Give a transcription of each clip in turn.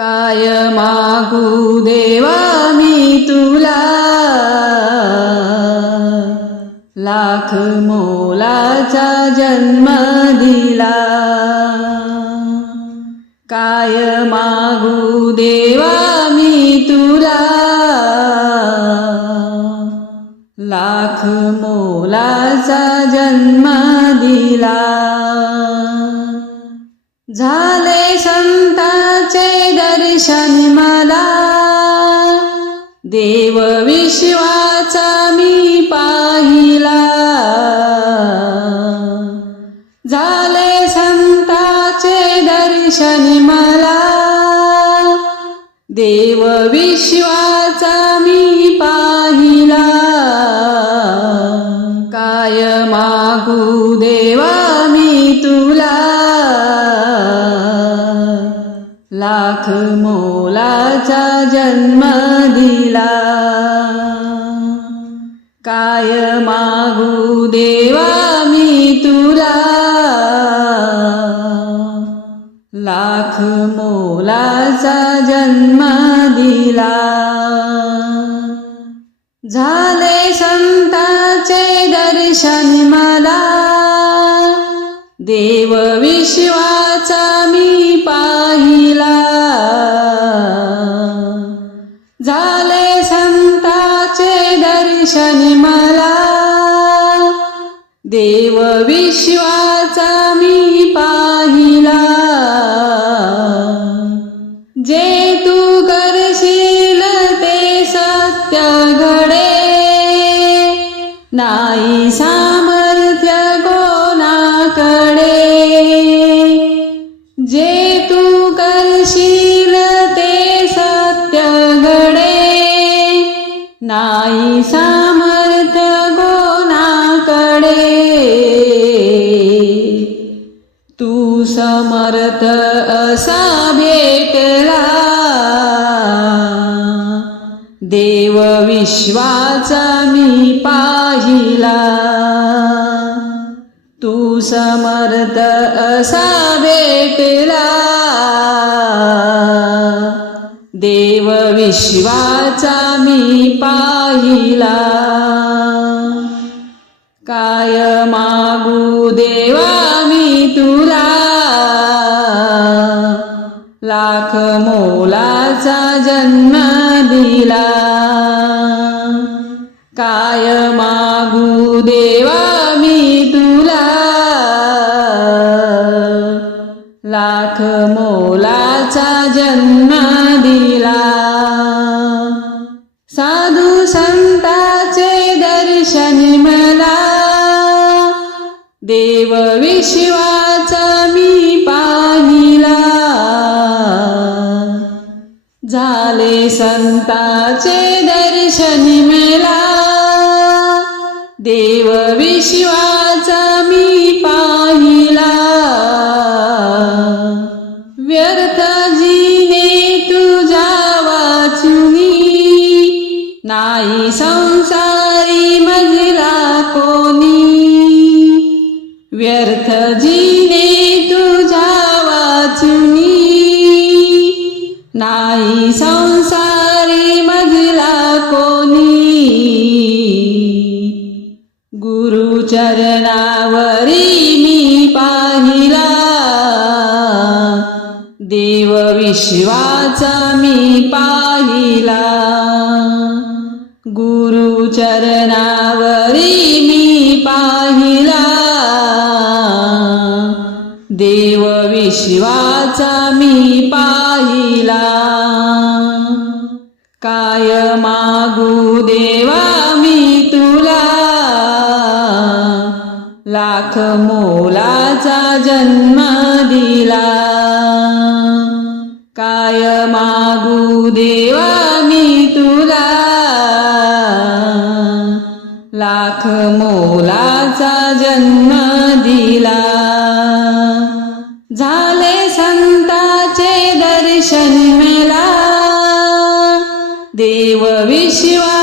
काय मागू देवा मी तुला लाख मोलाचा जन्म दिला. काय मागू देवा मी तुला लाख मोलाचा जन्म दिला. झाले देशाने मला. देव विश्वाचा मी पाहिला. झाले संताचे दर्शन मला. देव विश्वाचा मी लाख मोलाचा जन्म दिला. काय मागू देवा मी तुला? लाख मोलाचा जन्म दिला. झाले संताचे दर्शन मला. देव विश्वाचा मी दर्शन मला. देव विश्वा नाही सामर्थ कोणाकडे. तू समर्थ असा भेटला. देव विश्वाचा मी पाहिला. तू समर्थ असा भेटला. देव विश्वाचा मी पाहिला. काय मागू देवा मी तुला? लाख मोलाचा जन्म दिला. काय मागू देवा देव विश्वाचा मी पाहिला. झाले संताचे दर्शन मेला. देव विश्वा देव विश्वाचा मी पाहिला. गुरुचरणावरी मी पाहिला. देव विश्वाचा मी पाहिला. काय मागू देवा मी तुला. लाख मोलाचा जन्म दिला. मागू देवा मी तुला. लाख मोलाचा जन्म दिला. झाले संताचे दर्शन मेला. देव विश्वा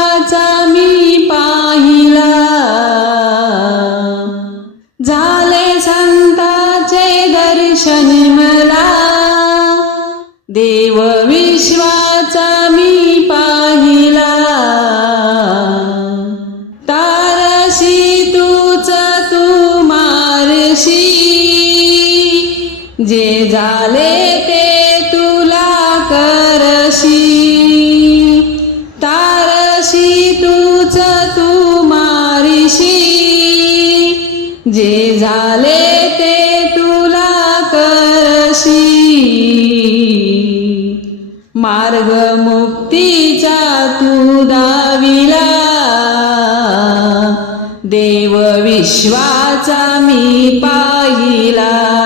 कशी तूच तू मारिशी. जे झाले ते तुला करशी. मार्ग मुक्तीचा तू दाविला. देव विश्वाचा मी पाहिला.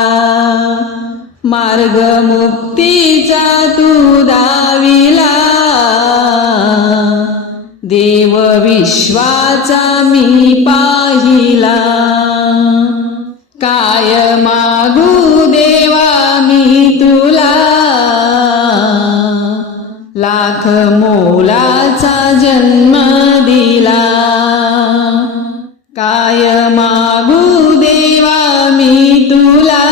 मार्ग मुक्तीचा तू दा विश्वाचा मी पाहिला. काय मागू देवा मी तुला? लाख मोलाचा जन्म दिला. काय मागू देवा मी तुला?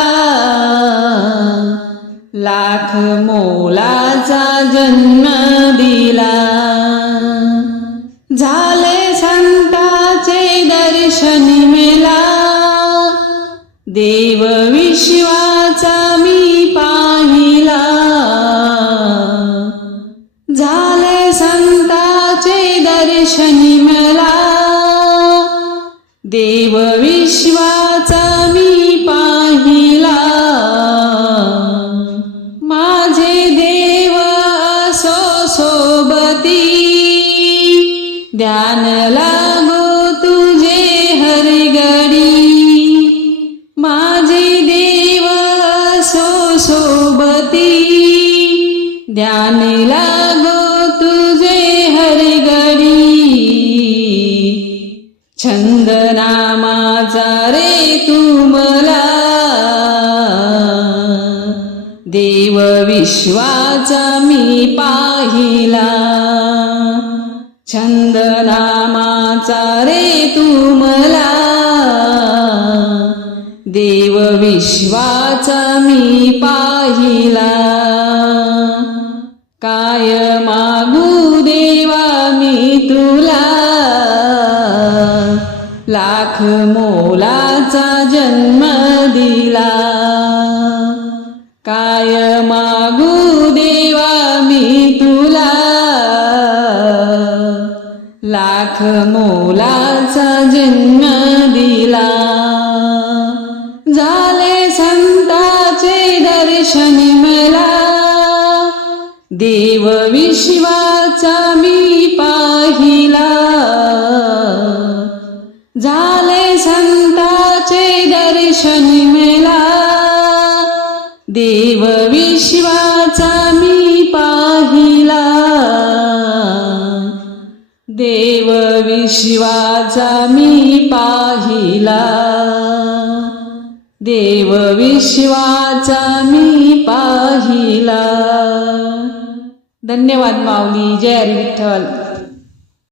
लाख मोलाचा जन्म दिला. देव ध्यान लागो तुझे हरिगडी छंद नामाचा रे तू मला देव विश्वाचा मी पाहिला। छंद नामाचा रे तू मला देव विश्वाचा मी पाहिला। लाख मोलाचा जन्म दिला. काय मागू देवा मी तुला? लाख मोलाचा जन्म दिला. झाले संताचे दर्शन मला. देव विश्वाचा देव विश्वाचा मी पाहिला. देव विश्वाचा मी पाहिला. धन्यवाद माऊली. जय हरी विठ्ठल.